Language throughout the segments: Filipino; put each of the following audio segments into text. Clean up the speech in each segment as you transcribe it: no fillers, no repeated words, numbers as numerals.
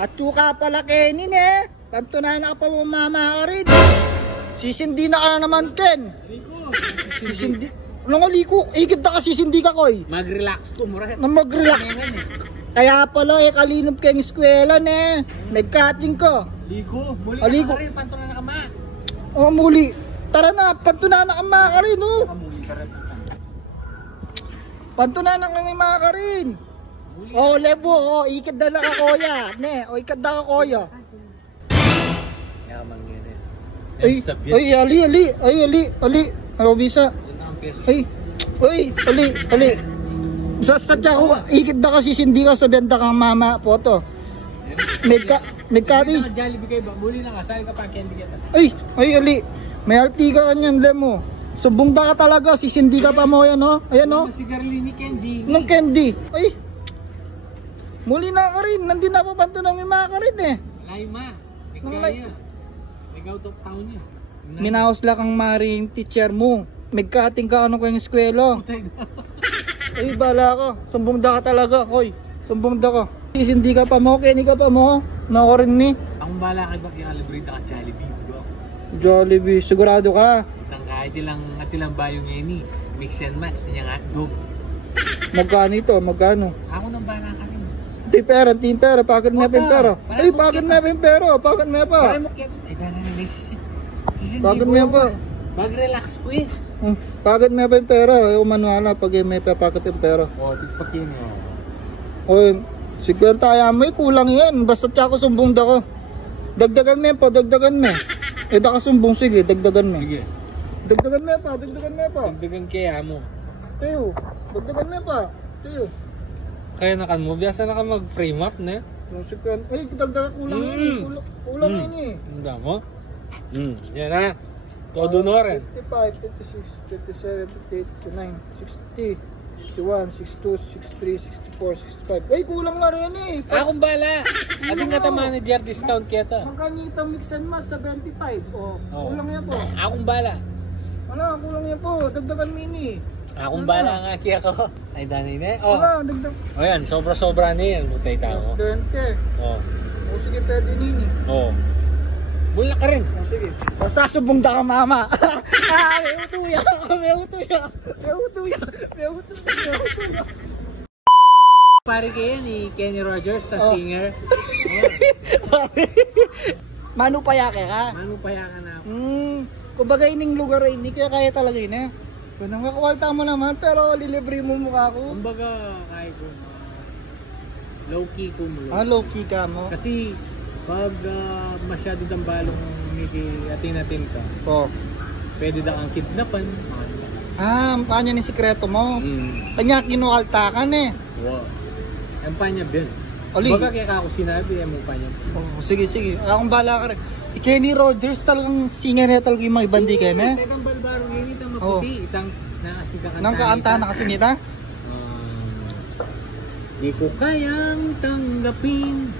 At suka pala Kenin eh. Pantunayan na ka pa mama ka rin. Sisindi na ka na naman Ken. Liko. Sisindi. Ano nga liko? Ikit na ka sisindi ka koy. Mag-relax ko mo rin. Na mag-relax. Kaya pala eh kalinop kayong eskwela eh. Nag-cutting ko. Liko. Muli Liko. ka rin. Pantunan na ka ma. Oh muli. Tara na. Pantunayan na ka mga ka rin oh. Muli ka rin. Pantunayan na ka mga ka rin. Oh lebo. Oh ikit na na ka koya. Ne. Oh ikit na ka koya. Yaman nga rin. Ay ali. Ano bisa? Ay, ali. Basta ako, ikit na kasi sindi ka sa benta kang mama, poto. Nagkati. Jollibee kayo ba? Muli na ka, sali ka pa candy kita. Ay, ali. May alti ka kanyan, lemo. Subong da ka talaga, sisindi ka pa mo yan, no? Ayan, no? Sigarilyo ni Candy. Nung candy. Ay. Muli na ka rin, nandun na pa banto ng mima ka rin eh. Laima. Kaya. Nag-out of town niya. Minaos lang kang maring teacher mo. Nagkating ka ano ko yung eskwelo. Ay, bala ka. Sumbong da ka talaga, hoy. Sumbong da ka. Sisindi ka pa mo, Kenny ka pa mo. Nako rin ni. Akong bala kay bakit kalibrate ka Jollibee, bro. Jollibee, sigurado ka. Itang kahit ilang bayong ini. Mix and match niya nga dog. Magkano ito? Magkano? Ako nang bala ka rin. Team pera. Pakit mo yung pera. Ay, pakit mo yung pera. Pakit mo pa. Pare mo kaya. Ay, gana na sisindi. Pakit mo pa. Mag-relax ko eh. Pakit mo yung pera. Ayaw manuala pag may papakit yung pera. O, tigpakin nyo. O, 50 may kulang yan. Basta ako sumbong da ko. Dagdagan mo pa, dagdagan mo. Eh da ka sumbong, sige, dagdagan mo. Sige. Dagdagan mo pa. Dagdagan kaya mo. Tayo, dagdagan mo pa. Tayo. Kaya nakan mo, biasa na ka mag-frame up na. Ay, dagdagan kulang yan eh. Kulang yan eh. Tanda mo? Yan na. Todo no rin. 55, 56, 57, 58, 59, 60, 61, 62, 63, 64, 65. Ay, kulang na rin eh. Akong bala. Ating kata manager discount kita. Magkanyita mix and match 75. Oh, kulang yan po. Akong bala. Wala, kulang yan po. Dagdagan mini. Akong bala nga kaya ko. Ay, dani na. Oh. Wala, dagdag. O yan, sobra-sobra na yan. Butay tao. 20. Oh. O sige, pwede nini. Oh. Bula ka rin. O sige. Basta subong da ka mama. May utuya. Pare kayo ni Kenny Rogers, the singer. Manu payake ka? Manu paya ka na ako. Kumbaga ining lugar ay hindi kaya talaga yun eh. Kung nakakwalta mo naman pero lilibre mo mukha ko. Kumbaga, kaya ko low-key ko mo. Low key ka mo? Kasi pag masyado dambalong atin-atin ka, pwede na kang kidnapan. Kanya ni sikreto mo. Kanya kinukalta ka eh. Wow. Ang panya Ben. Oli. Baga kaya ako sinabi, ang panya. Sige. Akong bala ka rin. Kenny Rogers talagang singer niya talaga yung mga ibandi kayo na. Itang balbaro ngayon, itang maputi, itang nakasika kanta. Nang kaanta na kasi nita? Di ko kayang tanggapin.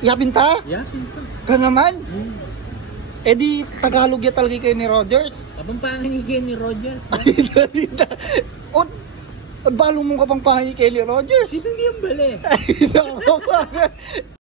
Yapin ta? Yapin pa. Ka naman? Eh di Tagalog ya talaga kay ni Rogers. Kapang pangalan ni Kenny Rogers. Balong mo ka pang pahangi kay ni Rogers. Sino yung bali? Ay,